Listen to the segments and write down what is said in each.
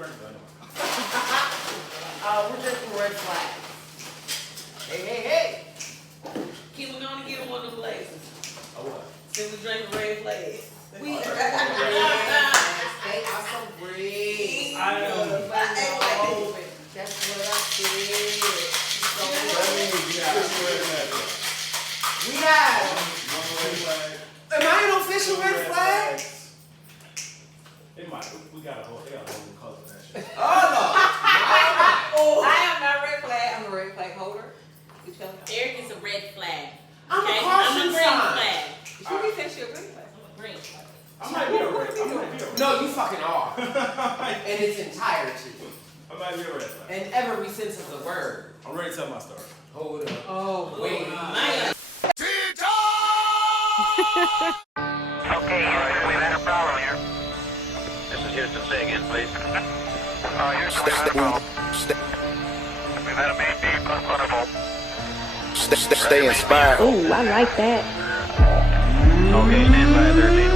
We're drinking red flag. Hey. Can we gonna get one of the glasses? Oh, what? Since we drink red flags. They are so great. That's what I said. We have. Am I an official red flag? It might. We got a whole new color of that shit. Oh no. I am not a red flag. I'm a red flag holder. Eric is a red flag. I'm Okay? a caution I'm a green sign. flag. She said she a green flag. I'm a green flag. I might be a red. No, you fucking are. In its entirety. I might be a red flag. In every sense of the word. I'm ready to tell my story. Hold up. Oh, wait. Okay, Houston, we've had a problem here. This is Houston. Say again, please. Houston, we've had a problem. We've had a main beam unputtable. Stay inspired. Ooh, I like that. Okay, stand by 13.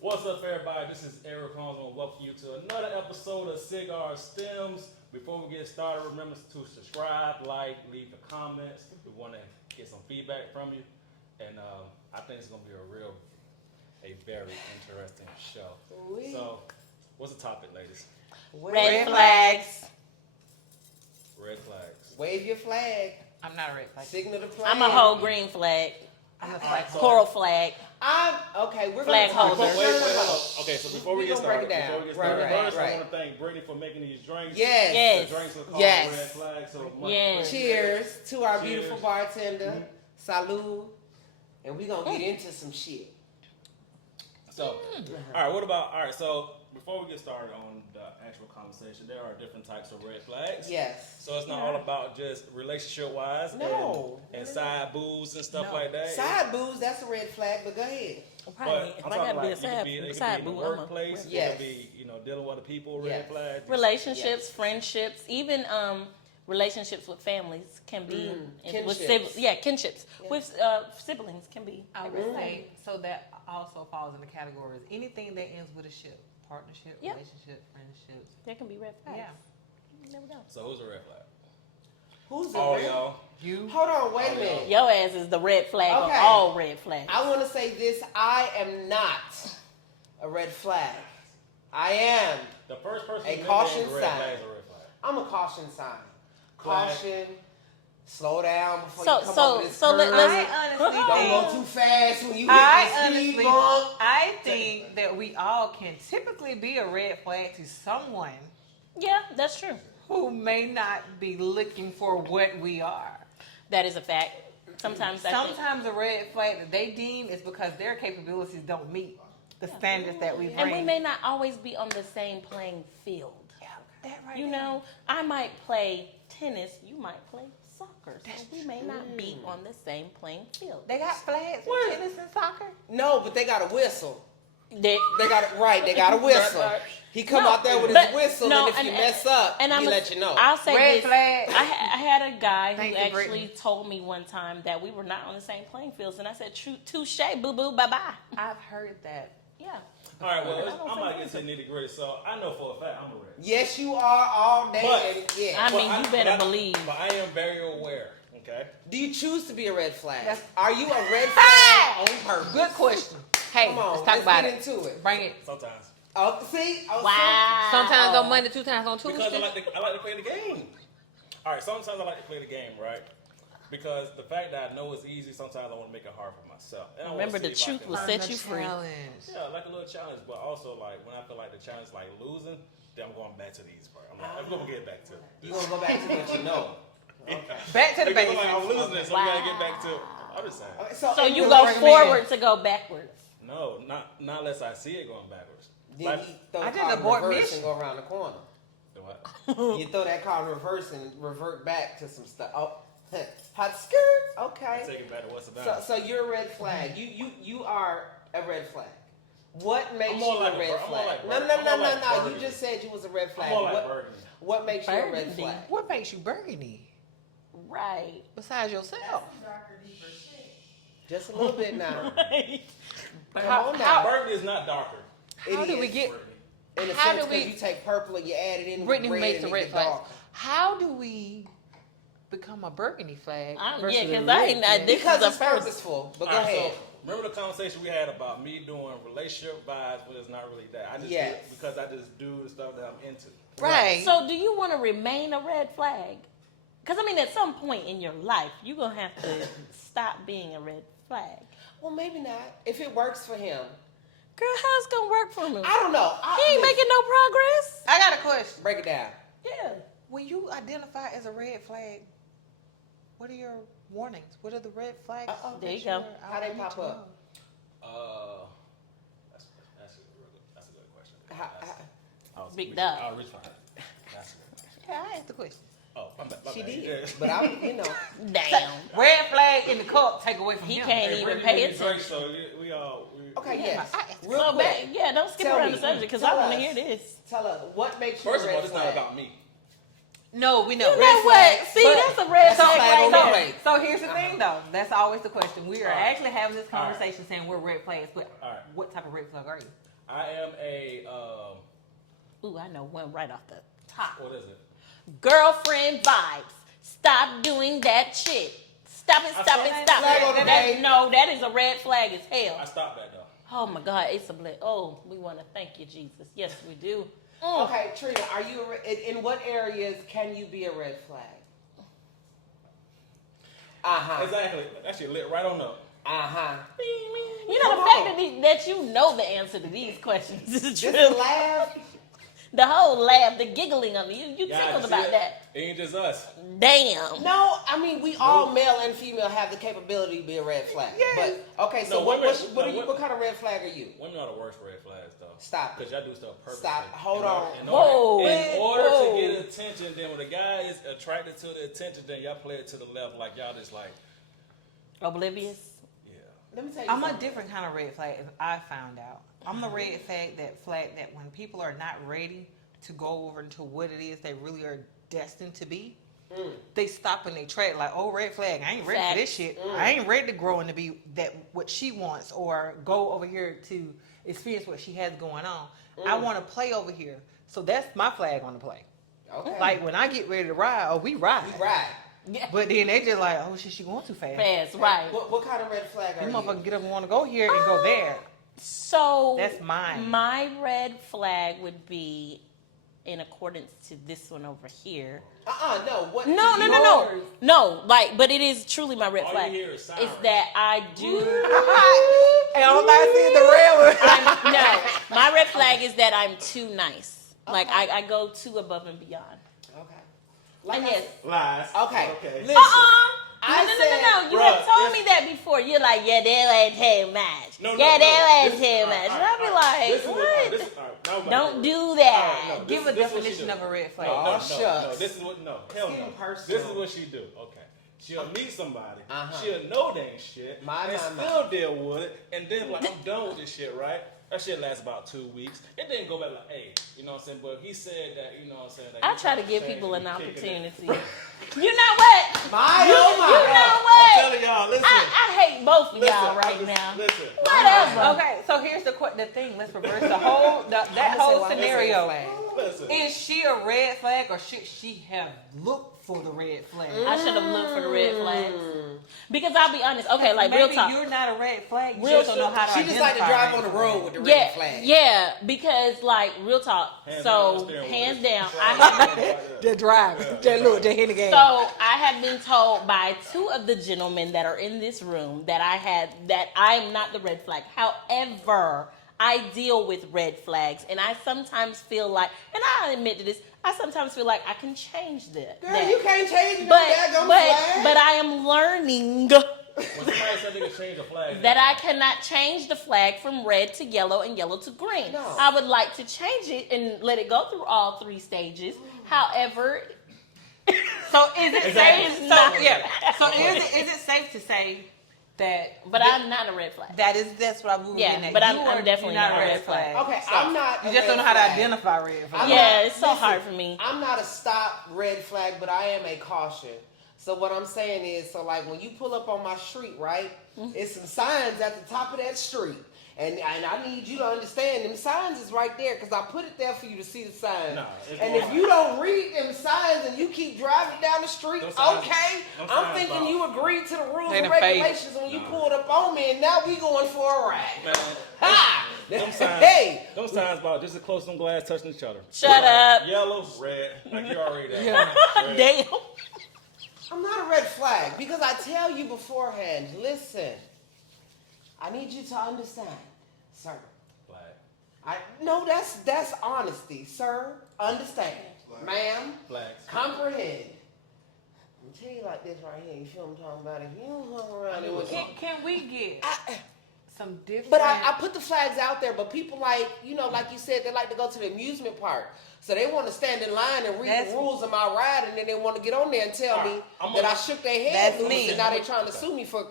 What's up, everybody? This is Eric Holmes, and welcome you to another episode of Cigar Stems. Before we get started, remember to subscribe, like, leave the comments. We want to get some feedback from you, and I think it's going to be a very interesting show. So, what's the topic, ladies? Red flags. Red flags. Wave your flag. I'm not a red flag. Signal the flag. I'm a whole green flag. I'm a flag holder. Coral flag. Okay, we're Flag going to talk. holder. Wait. Okay, so before we We get gonna break started, it down. first, Right. I want to thank Brittany for making these drinks. Yes. Yes. The drinks are called Yes. Red Flags. So much Yes. Cheers to our Cheers. beautiful bartender. Salud. And we're going to get into some shit. So, all right, so before we get started on the actual conversation, there are different types of red flags. Yes. So it's not all about just relationship-wise No. and side boos and stuff like that. Side booze, that's a red flag, but go ahead. Probably. But If I'm I talking gotta be a like it could side, be in boo, the I'm a workplace, red it Yes. could be, dealing with other people, Yes. red flags. relationships, friendships, even relationships with families can be with Kinships. kinships with siblings can be. I would say, so that also falls in the categories. Anything that ends with a ship. Partnership, Yep. relationship, friendships. There can be red flags. Yeah. There we go. So who's a red flag? Who's the All red? y'all. You. Hold on, wait a minute. Your ass is the red flag of Okay. all red flags. I want to say this. I am not a red flag. I am. The first person A who caution named red sign. flag is a red flag. I'm a caution sign. Flag. Caution. Slow down before So- you come so- over this so let- curve. let's- I honestly Don't think. go too fast when you hit I the speed honestly, bump. I think that we all can typically be a red flag to someone Yeah, that's true. who may not be looking for what we are. That is a fact. Sometimes I think, Sometimes a red flag that they deem is because their capabilities don't meet the standards that we bring. and we may not always be on the same playing field. That right You there. know, I might play tennis, you might play soccer, so we may not be on the same playing field. They got flags in tennis and soccer. No, but they got a whistle. They They got a whistle. He come No, out there with but- his whistle, no, and if you and- mess up, and he I'm let you know. I'll say Red this. flag. I had a guy who Thank you, actually Brittany. told me one time that we were not on the same playing fields, and I said, touche, boo boo, bye bye. I've heard that. Yeah. All right, well, I don't I'm about to think get to the nitty gritty. So I know for a fact I'm a red. Yes, you are all day. But- and yeah. I mean, you better but believe. But I am very aware. Okay. Do you choose to be a red flag? Yes. Are you a red flag on purpose? Good question. Hey, Come on, let's talk about get it. into it. Bring it. Sometimes. Oh, see? Oh, Wow. Sometimes on Monday, 2 times on Because Tuesday. I like to play the game. All right, sometimes I like to play the game, right? Because the fact that I know it's easy, sometimes I want to make it hard for myself. And I wanna Remember, the see if I truth can- will set you free. Yeah, like a little challenge, but also like when I feel like the challenge is like losing, then I'm going back to the easy part. I'm gonna get back to it. You gonna go back to what you know? Okay. Back to the Because I'm basics. like, I'm losing this, so we gotta get back to. I'm just saying. Okay, So and you you'll go bring 'em forward to go backwards. No, not unless I see it going backwards. in. Then Like, you throw I the just car in abort reverse mission. and go around the corner. the what? You throw that car in reverse and revert back to some stuff. Oh, hot skirt. Okay. Take it back to what's about. So you're a red flag. You are a red flag. What makes I'm you more like a a red bur- I'm more flag? like No. bur- I'm more like You burgundy. just said you was a red flag. I'm more like What, burgundy. what makes you a red Burgundy. flag? What makes you burgundy? Right. Besides yourself. Just a little bit now. Come How- on now. Burgundy is not darker. How It do we is. get? In a how sense, do we- because you take purple and you add it in Brittany with red makes and the it red get flags. darker. How do we become a burgundy flag? versus Yeah, a because red I ain't. flag? This Because is the it's first. purposeful. But All go right, ahead. so remember the conversation we had about me doing relationship vibes, but it's not really that. I just Yes. do it because I just do the stuff that I'm into. Right. So, do you want to remain a red flag? Because I mean, at some point in your life, you're gonna have to stop being a red flag. Well, maybe not. If it works for him. Girl, how's it gonna work for me? I don't know. He ain't making no progress. I got a question. Break it down. Yeah. When you identify as a red flag, what are your warnings? What are the red flags? There you that go. you're- How they I need pop to up? know. That's a good question. Big dog. I'll reach for her. That's Yeah, I asked the question. Oh, my bad. She Yeah. did. But I'm, Damn. Red flag in the cup, take away from He him. can't Hey, even Brittany pay didn't drink, attention. so we all. okay, Yeah, yes. I asked Real So quick. bad. Yeah, don't skip Tell around me. the subject because I Tell want to us. hear this. Tell us, what makes you First a of red all, it's not flag? about me. No, we know. You Red know flag. what? See, But- that's a red That's a flag flag right on there. the way. So here's the thing, though. That's always the question. We are Alright. actually having this Alright. conversation saying we're red flags, but Alright. what type of red flag are you? I am a. Ooh, I know one right off the top. What is it? Girlfriend vibes. Stop doing that shit. Stop it, stop it, stop Flag on the it. day. No, that is a red flag as hell. I stopped that though. Oh my God, it's a blessing. Oh, we want to thank you, Jesus. Yes, we do. Mm. Okay, Trina, are you in what areas can you be a red flag? Exactly. That shit lit right on up. You know, the Come fact on. that you know the answer to these questions is Just true. laugh. The whole laugh, the giggling of it, you Yeah, tickled see about it? that. It ain't just us. Damn. No, I mean we all male and female have the capability to be a red flag. Yes. But okay, so No, what women- what, no, are you, women- what kind of red flag are you? Women are the worst red flags though. Stop. Because y'all do stuff purposely. Stop. Hold on. Whoa. In order Whoa. to get attention, then when the guy is attracted to the attention, then y'all play it to the left like y'all just like, Oblivious. yeah. Let me tell you I'm a something. different kind of red flag. I found out. I'm the red flag that when people are not ready to go over into what it is they really are destined to be, they stop and they track like, oh, red flag. I ain't ready for this shit. I ain't ready to grow and to be that what she wants or go over here to experience what she has going on. I want to play over here. So that's my flag on the play. Okay. Like when I get ready to ride, oh, we ride. we ride. Yeah. But then they just like, oh shit, she going too fast. Fast, right. What kind of red flag are You you? motherfucker get up and want to go here and go there. So That's mine. My red flag would be in accordance to this one over here. No. What? No. yours? No, like, but it is truly my red All flag. you hear is sirens. It's that I do. And all I see is the red one. No, my red flag is that I'm too nice. Like I go too above and beyond. Okay. Like And I yes. said- Lies. Okay. Listen. No. You Bruh, have told this- me that before. You're like, yeah, that ain't too much. No, yeah, that this- ain't too much. And I'll be like, what? Don't do that. Give a definition of a red flag. Oh, No, shucks. this is what, no, hell It's no. getting personal. This is what she do, okay. She'll meet somebody, Uh-huh. she'll know they ain't shit, My. and still deal with it, and then like, I'm done with this shit, right? That shit lasts about 2 weeks. It didn't go back like, hey, you know what I'm saying? But he said that, you know what I'm saying? That I he try to was give saying people he an was kicking it. opportunity. You know what? My. You Oh my. know I'm what? telling y'all, listen. I hate both of listen, y'all right listen, now. Listen. Whatever. Okay, so here's the thing. Let's reverse the whole that I'ma say whole why this scenario. red flag. Listen. Is she a red flag or should she have looked for the red flag? I should have looked for the red flags. Because I'll be honest, okay, like Maybe real talk. you're not a red flag. You Real just don't know how to She just like to identify drive on red the road flags. with the Yeah, red flag. yeah, because like real talk. Hands So down, steering wheel. hands down, Slide I it have. like that. The drive, that look, the hand game. So I have been told by two of the gentlemen that are in this room that I am not the red flag. However, I deal with red flags, and I sometimes feel like, and I admit to this, I sometimes feel like I can change that. Girl, you can't change the but daggone flag. but I am learning When somebody said they could change the flag, that I cannot change the flag from red to yellow and yellow to green. No. I would like to change it and let it go through all three stages However, So is it Exactly. safe? not- So, yeah. So is it safe to say that? but I'm not a red flag. That's what I'm Yeah, getting at. but I'm You're definitely not not a red flag. Okay, I'm not. You a just don't red know how to flag. identify red flag. I'm Yeah, not- it's so hard for me. I'm not a stop red flag, but I am a caution. So what I'm saying is, so like when you pull up on my street, right? It's some signs at the top of that street. And I need you to understand them signs is right there because I put it there for you to see the signs. Nah, it's and more if like- you don't read them signs and you keep driving down the street, Them signs- okay, them I'm signs thinking about- you agreed to the rules They and done faded. regulations when you Nah. pulled up on me, and now we going for a ride. Man, Ha! them signs, Hey, them signs about just as close to them glass touching each other. Shut up. Yellow, red. Like you already there. Red. Damn. I'm not a red flag because I tell you beforehand. Listen, I need you to understand, sir. Flag. No, that's honesty, sir. Understand, ma'am. Flags. Comprehend. I'm tell you like this right here. You feel what I'm talking about? If you don't hang around there with Can we get some different? But I put the flags out there, but people like you said, they like to go to the amusement park. So they want to stand in line and read the rules of my ride, and then they want to get on there and tell me that I shook their head That's loose, me. and now they're trying to sue me for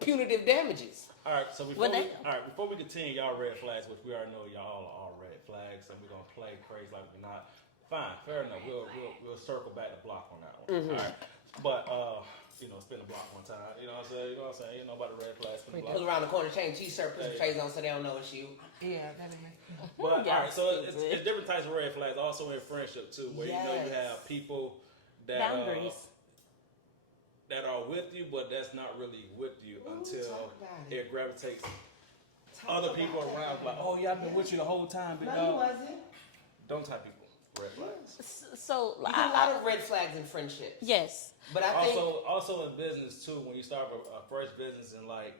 punitive damages. All right, so before Well, before we continue y'all red flags, which we already know y'all are all red flags, and we're gonna play crazy like we're not. Fine, fair enough. We'll circle back the block on that one. All right, but spin the block one time. You know what I'm saying? You know what I'm saying? You know about the red flags, spin the block. Look around the corner, change t-shirt, put some shades on so they don't know it's you. Yeah, that makes sense. But all Yeah, right, so it's it's different types of red flags. Also in friendship too, where you Yes. have people that Boundaries. that are with you, but that's not really with you until talk about it. it gravitates Talk other about people that. around. Like, oh, y'all been with you the whole time, big No, dog. he wasn't. Don't type people red flags. So, You get a lot of red flags in friendships. yes. But I think Also in business too, when you start a fresh business and like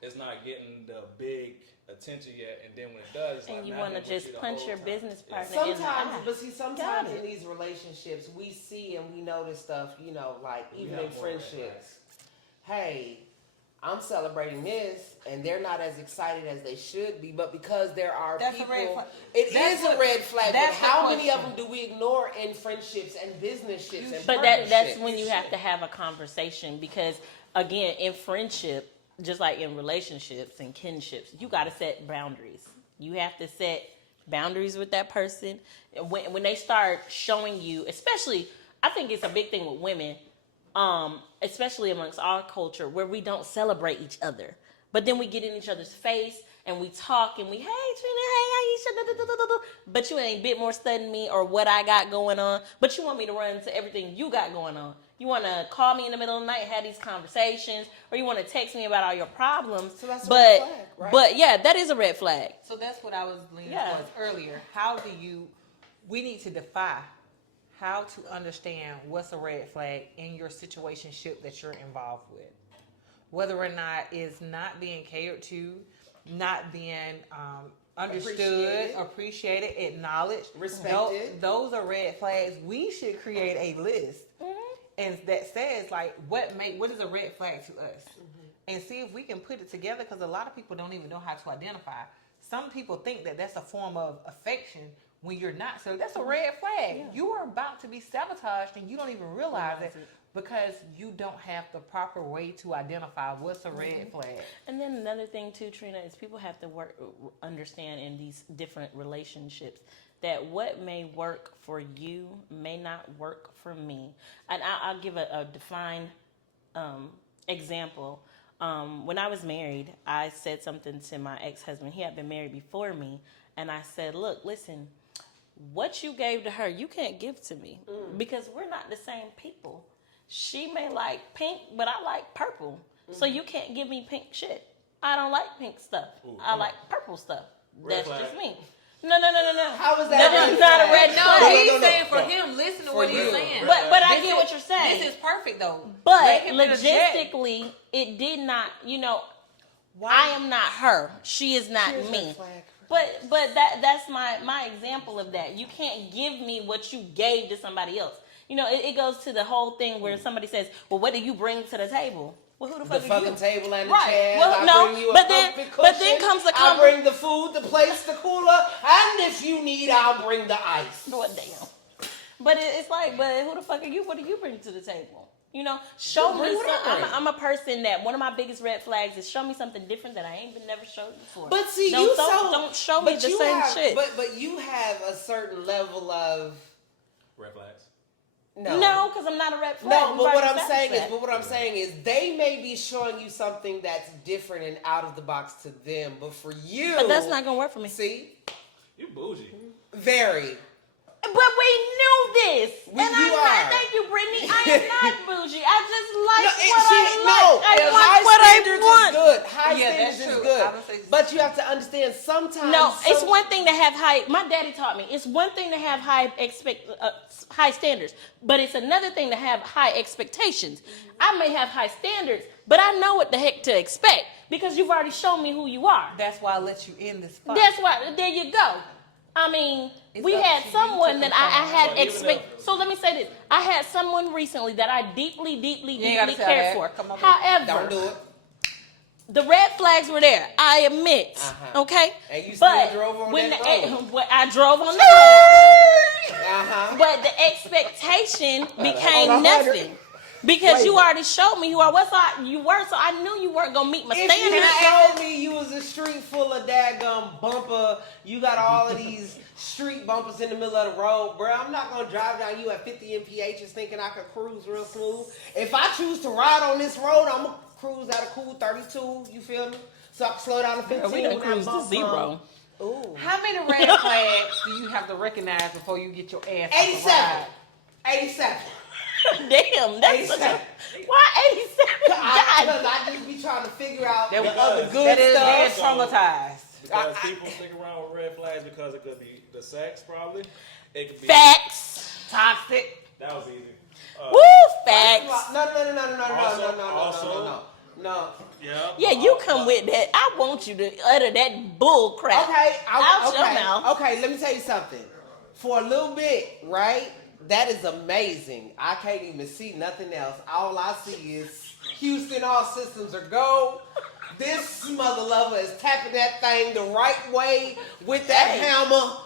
it's not getting the big attention yet, and then when it does, it's And like, you now want to I've been with just you the punch whole your time. business Yeah. partner in the sometimes, eye. but see, sometimes Got in it. these relationships, we see and we notice stuff, like even have in more red friendships. Hey, I'm celebrating this, and they're not as excited as they should be, but because there are That's a people, red flag. it That's is a what- red flag. But that's the how many of them question. do we ignore in friendships and business ships and But that's partnerships? when you have to have a conversation because again, in friendship, just like in relationships and kinships, you got to set boundaries. You have to set boundaries with that person. When they start showing you, especially, I think it's a big thing with women, especially amongst our culture, where we don't celebrate each other. But then we get in each other's face and we talk and we, hey, Trina, hey, Aisha, da, da, da, da, da. But you ain't a bit more studying me or what I got going on. But you want me to run into everything you got going on. You want to call me in the middle of the night and have these conversations, or you want to text me about all your problems. So that's a but, red flag, right? But yeah, that is a red flag. So that's what I was leaning Yeah. towards earlier. We need to defy how to understand what's a red flag in your situationship that you're involved with. Whether or not it's not being catered to, not being understood, appreciated, acknowledged, Respected. Those are red flags. We should create a list and that says like what is a red flag to us, and see if we can put it together, because a lot of people don't even know how to identify. Some people think that that's a form of affection when you're not. So that's a red flag. Yeah. You are about to be sabotaged and you don't even realize it because you don't have the proper way to identify what's a red flag. And then another thing too, Trina, is people have to understand in these different relationships that what may work for you may not work for me. And I'll give a defined example. When I was married, I said something to my ex-husband. He had been married before me. And I said, look, listen, what you gave to her, you can't give to me because we're not the same people. She may like pink, but I like purple. So you can't give me pink shit. I don't like pink stuff. I like purple stuff. Red That's flag. just me. No. How is that That red is not a flag? red No, flag. he's saying for him, listen to what he's you. saying. But I This get what you're saying. This is perfect though. But Let him interject. logistically, it did not, Why? I am not her. She is not Here's me. red flag. But that's my example of that. You can't give me what you gave to somebody else. It goes to the whole thing where somebody says, well, what do you bring to the table? Well, who the The fuck are fucking you? table and the Right. chairs. Well, I no, bring you a but then- comfy but then cushion. comes the I bring the food, the plates, the cooler, and if you need, I'll bring the ice. What damn. But it's like, but who the fuck are you? What do you bring to the table? You know, show me. I'm a person that one of my biggest red flags is show me something different that I ain't been never showed before. But see, don't show me the same shit. But you have a certain level of Red flags. No, because I'm not a red flag. No, but what I'm saying is, they may be showing you something that's different and out of the box to them, but for you, but that's not gonna work for me. See, you bougie. Very. But we knew this, I'm not. Thank you, Brittany. I am not bougie. I just like what I want. Good. High that's standards is true. good. But you have to understand sometimes. No, it's one thing to have high. My daddy taught me. It's one thing to have high standards, but it's another thing to have high expectations. I may have high standards, but I know what the heck to expect because you've already shown me who you are. That's why I let you in this fight. That's why. There you go. I mean, we had someone that I had expect. So let me say this: I had someone recently that I deeply cared for. However, don't do it. The red flags were there. I admit. Okay. And you still drove on that road. I drove on the road. But the expectation became nothing. Because you already showed me who I was, so I knew you weren't gonna meet my standards. If you told me you was a street full of daggum bumper, you got all of these street bumpers in the middle of the road, bro, I'm not gonna drive down you at 50 mph thinking I could cruise real smooth. If I choose to ride on this road, I'm gonna cruise at a cool 32. You feel me? So I can slow down to 15. We done cruise to 0. Ooh. How many red flags do you have to recognize before you get your ass? 87. 87. Damn, that's why 87? Because I just be trying to figure out the other good That stuff. is traumatized. Because people stick around with red flags because it could be the sex, probably. It could be Facts. Toxic. That was easy. Woo, facts. No. Yeah, you come with that. I want you to utter that bull crap. Okay, out your mouth. Okay, let me tell you something. For a little bit, right? That is amazing. I can't even see nothing else. All I see is Houston, all systems are go. This mother lover is tapping that thing the right way with that hammer.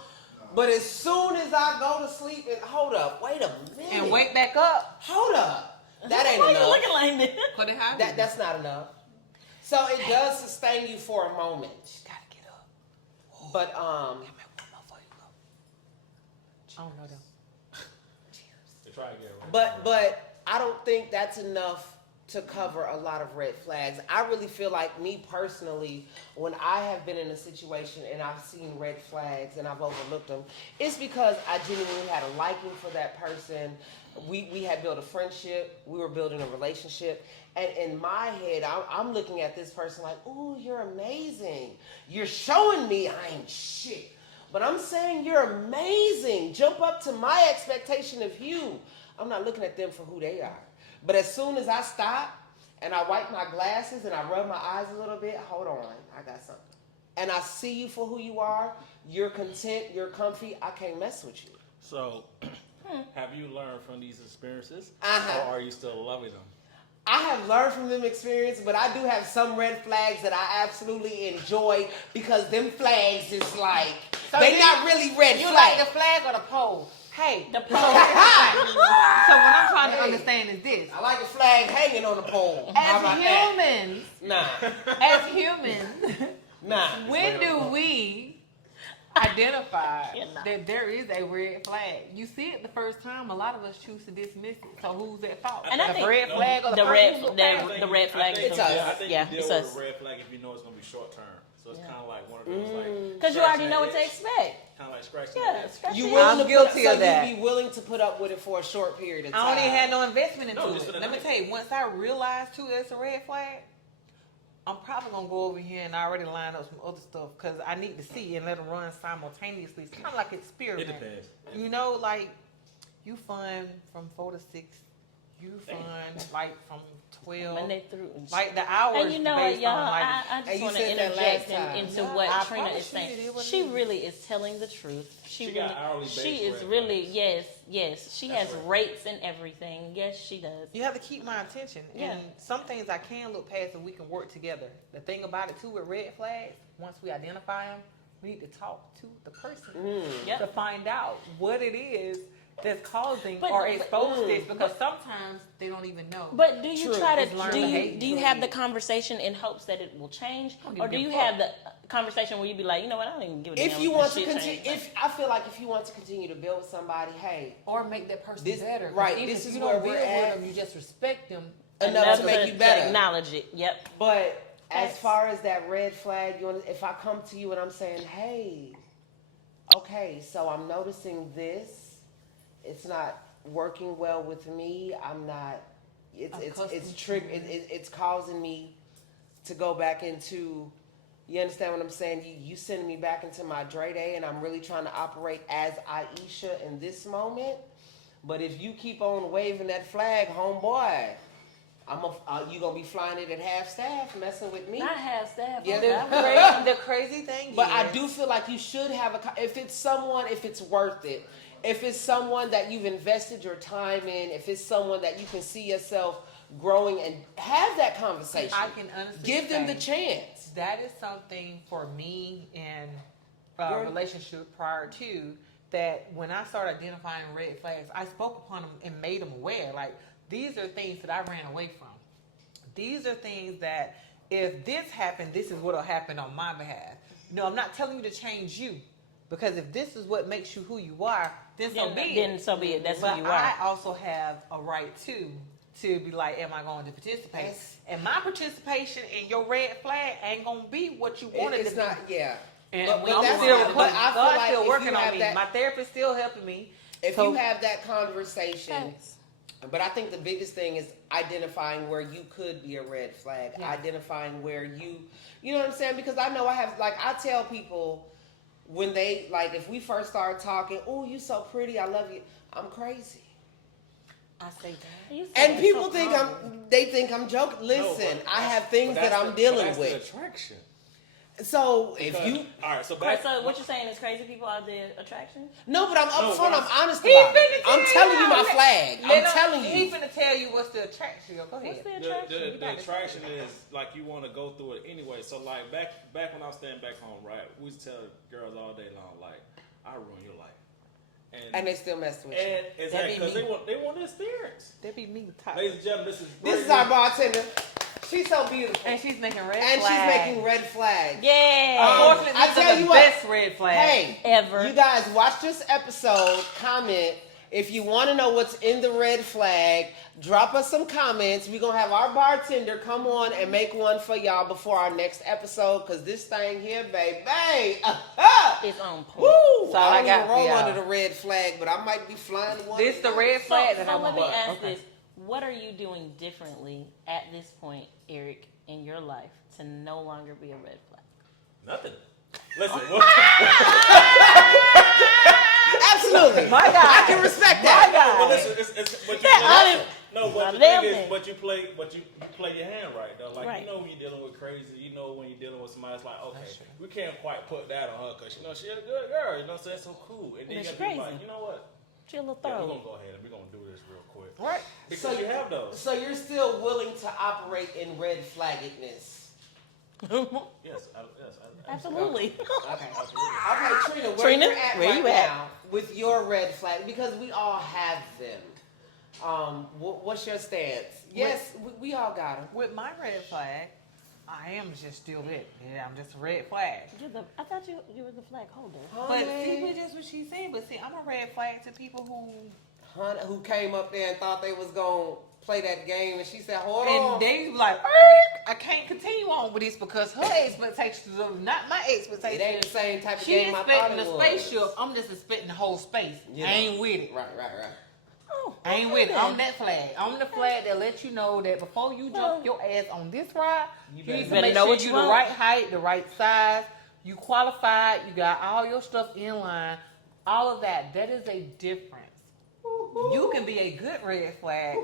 But as soon as I go to sleep and hold up, wait a minute. And wake back up. Hold up. That ain't Why enough. you looking like this? Put it high. That's not enough. So it does sustain you for a moment. Gotta get up. But Oh no, no. Try again, right? But I don't think that's enough to cover a lot of red flags. I really feel like, me personally, when I have been in a situation and I've seen red flags and I've overlooked them, it's because I genuinely had a liking for that person. We had built a friendship. We were building a relationship. And in my head, I'm looking at this person like, ooh, you're amazing. You're showing me I ain't shit. But I'm saying you're amazing. Jump up to my expectation of you. I'm not looking at them for who they are. But as soon as I stop and I wipe my glasses and I rub my eyes a little bit, hold on, I got something. And I see you for who you are. You're content. You're comfy. I can't mess with you. So, have you learned from these experiences? Uh-huh. Or are you still loving them? I have learned from them experience, but I do have some red flags that I absolutely enjoy because them flags is like, they not really red flags. You like the flag or the pole? Hey, The so what I'm trying to understand is this. I like the flag hanging on the pole. How about As humans, Nah. when do we identify that there is a red flag? You see it the first time, a lot of us choose to dismiss it. So who's at fault? And I the think red flag or the red flag It's is us. I think yeah, you it's deal us. with a red flag if you know it's going to be short term. So it's kind of like one of those like... Because you already know what to expect. Kind of like scratching Yeah, the scratch You your willing I'm to guilty put, of that. You'd be willing to put up with it for a short period of time. I don't even have no investment into just for it. the Let me night. tell you, once I realize too that's a red flag, I'm probably gonna go over here and already line up some other stuff because I need to see and let them run simultaneously. It's kind of like experiment. It depends. You know, like you fun from 4 to 6. You fun like from 12. Monday through. Like the hours. And you know based what, y'all, on, like, I And just you want to said that interject last time. into Yeah, what I Trina promise is you saying. it is what it She is. really is telling the truth. She got hourly based She is red really, flags. yes. She That's has right. rates and everything. Yes, she does. You have to keep my attention. Yeah. And some things I can look past and we can work together. The thing about it too with red flags, once we identify them, we need to talk to the person Yep. to find out what it is that's causing But- or but- exposed this, because sometimes they don't even know. But do you True. try It's to learned do behavior. you have the conversation in hopes that it will change, don't or do give you a fuck. have the conversation where you be like, you know what, I don't even give a damn. If you this want to shit continue, changed. I feel like if you want to continue to build with somebody, hey, Or make that person This- better. 'Cause right, Even this if is you where don't we're deal with at. them, you just respect them. enough to make you better. acknowledge it. Yep. But as Facts. far as that red flag, if I come to you and I'm saying, hey, okay, so I'm noticing this, it's not working well with me. I'm not. It's causing me to go back into. You understand what I'm saying? You sending me back into my Dre Day, and I'm really trying to operate as Aisha in this moment. But if you keep on waving that flag, homeboy, you gonna be flying it at half staff, messing with me. Not half staff. Yeah, The crazy thing But is, I do feel like you should have if it's worth it, if it's someone that you've invested your time in, if it's someone that you can see yourself growing, and have that conversation. I can honestly give them the say chance. that is something for me in Your- relationship prior to that. When I started identifying red flags, I spoke upon them and made them aware. Like, these are things that I ran away from. These are things that if this happened, this is what'll happen on my behalf. No, I'm not telling you to change you, because if this is what makes you who you are, then so be it. Then so be it. That's But who you I are. also have a right to be like, am I going to participate? Yes. And my participation in your red flag ain't gonna be what you wanted It's to be. not, yeah. And But I'm that's still, not- but I feel God's like still if you working on have me. that- My therapist still helping me. If So- you have that conversation, Facts. but I think the biggest thing is identifying where you could be a red flag, Yeah. identifying where you know what I'm saying? Because I know I tell people when they, like, if we first start talking, oh, you so pretty, I love you, I'm crazy. I say that. You said And that people so think calm. they think I'm joking. Listen, I have things that I'm dealing The with. attraction. So if you, all right, so Right, back. so what you're saying is crazy people are the attraction? no, but I'm No, upfront, but I'm honest He about finna it. I'm tell telling you you. my flag. I'm telling He you. finna tell you what's the attraction. Go What's ahead. the attraction? You The got to attraction say it. is like you want to go through it anyway. So like back when I was staying back home, right? We used to tell girls all day long, like, I ruin your life, And they still mess with you. and exactly That be because they want the experience. That be me, Ladies and gentlemen, this is This is our bartender. She's so beautiful. And she's making red And flags. she's making red flags. Yeah. Unfortunately, I these tell are the you what, best red flags. Hey, Ever. you guys watch this episode, comment. If you want to know what's in the red flag, drop us some comments. We're going to have our bartender come on and make one for y'all before our next episode, because this thing here, baby, It's on point. woo! So I I don't got even for roll y'all. under the red flag, but I might be flying one. This the red So, flag that I so let want. me ask Okay. this. What are you doing differently at this point, Eric, in your life to no longer be a red flag? nothing. Listen, Absolutely. My God. I can respect that. well, listen, it's what you I no, what the them thing is, then. but you play your hand right though. Like Right. you know when you're dealing with crazy, you know when you're dealing with somebody that's like, okay, That's true. we can't quite put that on her because she's a good girl, you know, so that's so cool. And then you But gotta she's be like, crazy. you know what? She a little Yeah, we're thorough. gonna go ahead and we're gonna do this real quick. Right. Because So you have those. So you're still willing to operate in red flaggedness? Yes, Absolutely. Okay. Okay, Trina, where Trina, you're at where right you at? now with your red flag, because we all have them. What's your stance? Yes, we all got them. With my red flag, I am just still it. Yeah, I'm just a red flag. I thought you were the flag holder. But see, but that's what she's saying. But see, I'm a red flag to people Who came up there and thought they was gonna play that game, and she said, "Hold and on." they like, I can't continue on with this because her expectations are not my expectations. It ain't the same type of She game I thought expecting it the was. spaceship. I'm just expecting the whole space. You I know. ain't with it. Right. Oh, I ain't okay with it. then. I'm that flag. I'm the flag that lets you know that before you jump your ass on this ride, you need to better make know sure what you you the want. right height, the right size. You qualified. You got all your stuff in line. All of that. That is a difference. You can be a good red flag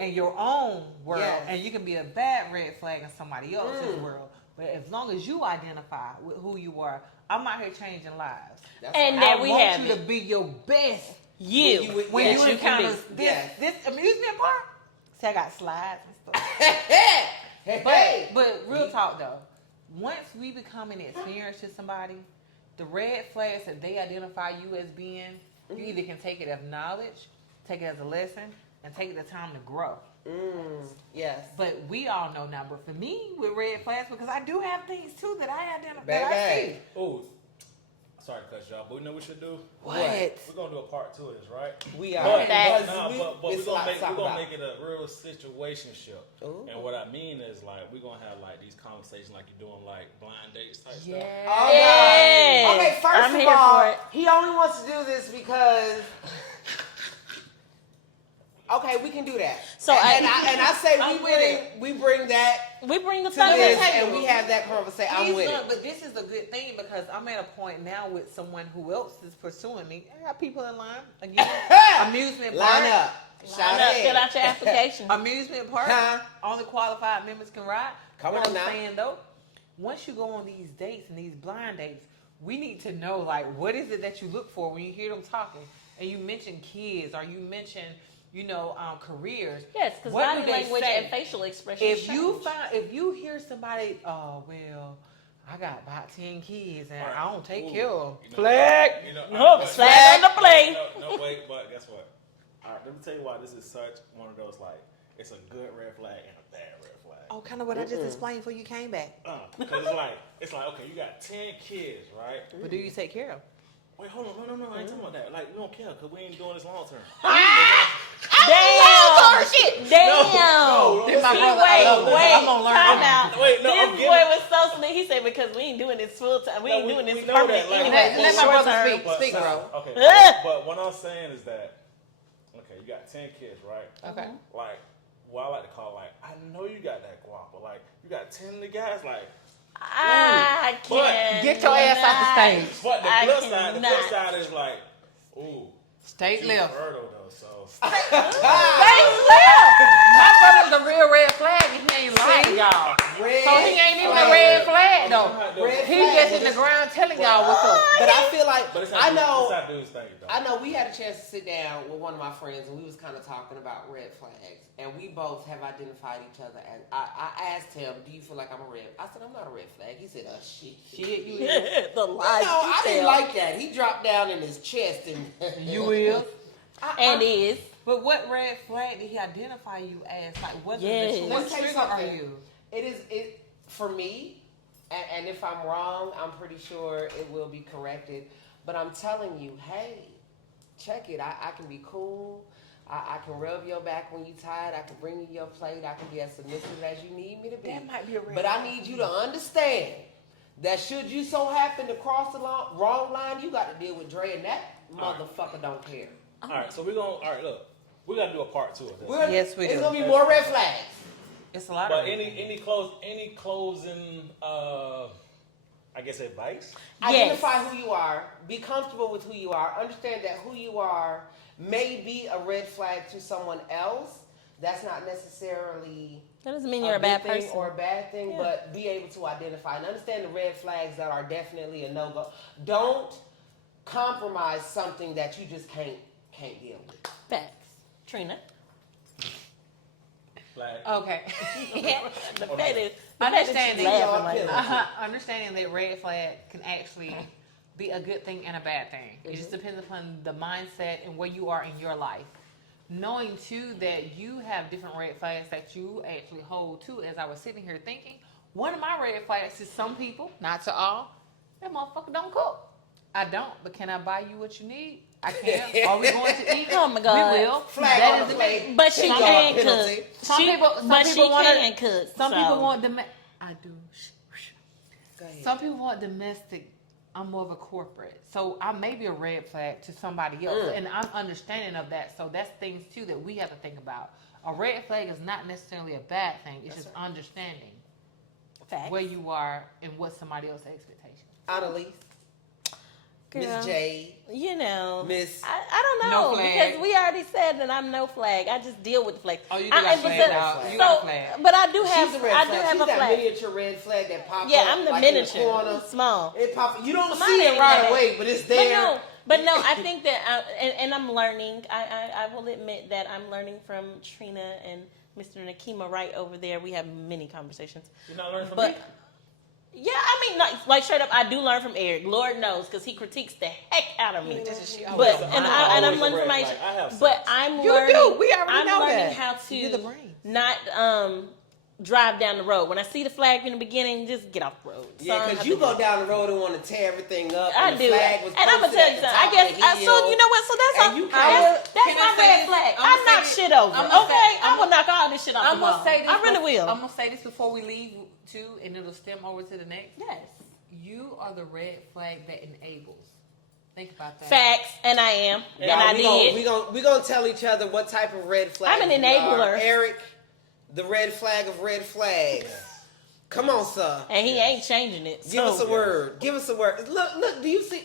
in your own world, Yes. and you can be a bad red flag in somebody else's world. But as long as you identify with who you are, I'm out here changing lives. That's And right. that I we want have you it. to be your best You. when Yes, you you can encounter be. Yes. this amusement park. See, I got slides and stuff. Hey. But real talk though, once we become an experience to somebody, the red flags that they identify you as being, You either can take it as knowledge, take it as a lesson, and take the time to grow. Yes. But we all know now. But for me, with red flags, because I do have things too that I identify. Baby. Oh, sorry to cut y'all, but we know what we should do. What? We're gonna do a part 2 of this, right? We are. But, Facts. but it's we're a lot gonna to talk about. make it a real situationship. Ooh. And what I mean is like we're gonna have like these conversations like you're doing like blind dates type stuff. Oh, Yes. God. Okay, first I'm of here all, for it. he only wants to do this because. Okay, we can do that. So and I say I'm with it. we bring that We bring the to fun this in. and we have that conversation. I'm with it. But this is a good thing because I'm at a point now with someone who else is pursuing me. I got people in line again. Amusement park. Line up. Shout Line up, in. fill out your application. Amusement park. Huh? Only qualified members can ride. Come what on I'm now. saying though, once you go on these dates and these blind dates, we need to know like what is it that you look for when you hear them talking and you mention kids or you mention careers. Yes, because What body do they language say? and facial expressions. If you hear somebody, I got about 10 kids and Right. I don't take Ooh. care of them. You know- Flag. No, but- flag on the play. No, wait, but guess what? All right, let me tell you why this is such one of those like it's a good red flag and a bad red flag. Oh, kind of what I just explained before you came back. Because it's like okay, you got 10 kids, right? But do you take care of them? Wait, hold on, no, I ain't talking about that. Like we don't care because we ain't doing this long term. Damn! Damn! no, This my listen. brother. I love him. Wait, I'm gonna learn time from him. out. Wait, no, I'm This getting- boy was so slick. He said because we ain't doing this full time. We No, ain't doing this we know permanent that, like, anyway. let my Short brother term. speak. Speak, bro. Okay, but what I'm saying is that okay, you got 10 kids, right? Okay. Like what I like to call like I know you got that guap, but like you got 10 of the guys like. I can't. Get your ass off the stage. But the I flip cannot. side is like, ooh, State you left. fertile though, so. My brother's a real red flag and he ain't lying to y'all. Red So he ain't even a flag. red flag though. Red He flag, just but in the it's- ground telling y'all what's up. But I feel like But it's I know. It's how dudes think, though. I know we had a chance to sit down with one of my friends and we was kind of talking about red flags and we both have identified each other as I asked him, do you feel like I'm a red? I said I'm not a red flag. He said, shit. Shit, you is. The lies. No, I didn't like that. He dropped down in his chest and You is. And is. But what red flag did he identify you as? Like, what Yes. what Let me tell you trigger are something. you? It for me, and if I'm wrong, I'm pretty sure it will be corrected. But I'm telling you, hey, check it. I can be cool. I can rub your back when you tired. I can bring you your plate. I can be as submissive as you need me to be. That might be a red But I flag. need you to understand that should you so happen to cross the wrong line, you got to deal with Dre, and that motherfucker don't care. All right, so look, we got to do a part 2 of this. Yes, we It's do. gonna be more red flags. It's a lot But of any closing, I guess advice? Yes. Identify who you are. Be comfortable with who you are. Understand that who you are may be a red flag to someone else. That's not necessarily That doesn't mean you're a bad good thing person. or a bad thing, Yeah. but be able to identify and understand the red flags that are definitely a no-go. Don't compromise something that you just can't deal with. Facts. Trina. Like, Okay. The fact is, Understanding, laughing like that. Understanding that red flag can actually be a good thing and a bad thing. It just depends upon the mindset and where you are in your life. Knowing too that you have different red flags that you actually hold to. As I was sitting here thinking, one of my red flags to some people, not to all, that motherfucker don't cook. I don't, but can I buy you what you need? I can. Are we going to eat? Oh my God. We will. Flag That on is the the plate. But she $10 can penalty. cook. Some But people she want can cook. Some so. people want I do. Go ahead. Some people want domestic. I'm more of a corporate. So I may be a red flag to somebody else. And I'm understanding of that. So that's things too that we have to think about. A red flag is not necessarily a bad thing. It's just understanding Facts. where you are and what somebody else's expectations. Annalise, Girl, Miss Jade, you know, Miss. I don't No know flag. because we already said that I'm no flag. I just deal with the flag. Oh, you do got flag, dog. You got a flag. But I do have. She's a red I flag. do have She's a that flag. miniature red flag that pops Yeah, up. I'm the like in miniature. corner. Small. It pop. You don't Mine see it ain't right bad. away, but it's there. But no, I think that, and I'm learning. I will admit that I'm learning from Trina and Mr. Nakima right over there. We have many conversations. you're not learning from But me? yeah, I mean, like straight up, I do learn from Eric. Lord knows, because he critiques the heck out of me. But and I'm learning from my. But I'm learning. We already I'm know learning that. how You're the to brain. not drive down the road. When I see the flag in the beginning, just get off the road. Yeah, because you go down the road and want to tear everything up. I and do. The flag was And I'm gonna tell you something. I guess so. You know what? So that's my red flag. I knock shit over. Okay, I will knock all this shit off. I'm gonna say this. I really will. I'm gonna say this before we leave too, and it'll stem over to the next. Yes. You are the red flag that enables. Think about that. Facts, and I am, and I did. We gonna tell each other what type of red flag. I'm an enabler. Eric, the red flag of red flags. Come on, sir. And he ain't changing it. Give us a word. Give us a word. Look. Do you see?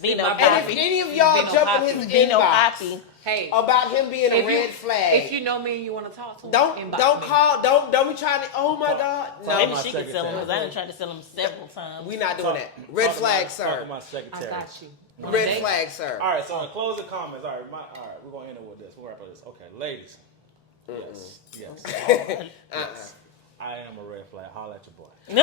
Vino And if Poppy. any of y'all jump in his Vino inbox Poppy. Hey, about him being a red flag, if you know me and you want to talk to him, don't inbox me. call. Don't be trying to. Oh my God. No, Maybe my she could sell him, because I secretary. done tried to sell him several times. we not doing that. Red flag, Talk sir. to my secretary. I got you. Red flag, sir. All right, so in closing comments. All right, we're gonna end it with this. We'll wrap up this. Okay, ladies. Yes. I am a red flag. Holla at your boy. No!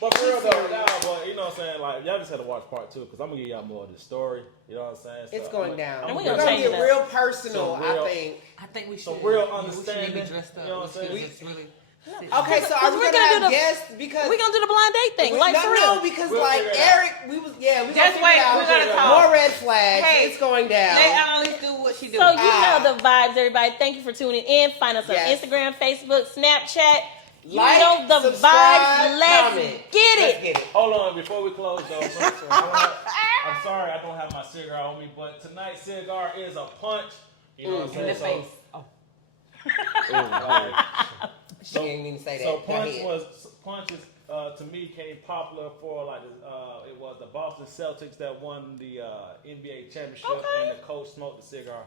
But for real though, but you know what I'm saying? Like, y'all just had to watch part 2 because I'm gonna give y'all more of this story. You know what I'm saying? So It's going down. And We're we gonna gonna change get it up. real personal. So real- I think. I think we should. So real We should understanding, be dressed up. you know what I'm saying? We should just really. Okay, so are we we're gonna gonna have do the- guests because We're going to do the blind date thing, like for real. no, because We'll like figure it out. Eric, we Just gonna wait, figure it out. we're gonna talk. More red flags. Hey, It's going down. Let Alice do what she do. So you know the vibes, everybody. Thank you for tuning in. Find us on Yes. Instagram, Facebook, Snapchat. You Like, know the subscribe, vibes. Let's comment. get Let's it. get it. Hold on, before we close though. I'm sorry I don't have my cigar on me, but tonight's cigar is a punch. You know what I'm saying? in the face. Oh. She didn't even say that. So Go ahead. punch is to me came popular for like it was the Boston Celtics that won the NBA championship, and the coach smoked the cigar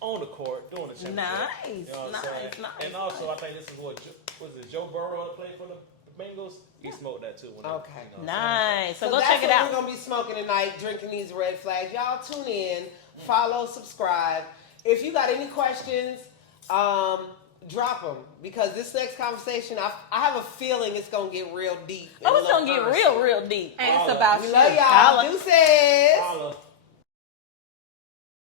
on the court during the championship. Nice, You know what I'm saying? nice. And also I think this is what was it Joe Burrow that played for the Bengals? He smoked that too. When Okay. you know what I'm saying? Nice. So go that's check it what out. We're gonna be smoking tonight, drinking these red flags. Y'all tune in, follow, subscribe. If you got any questions, drop them, because this next conversation, I have a feeling it's gonna get real deep. Oh, it's going to get real, real deep. And it's about We you. love y'all. Holla. Deuces. Holla.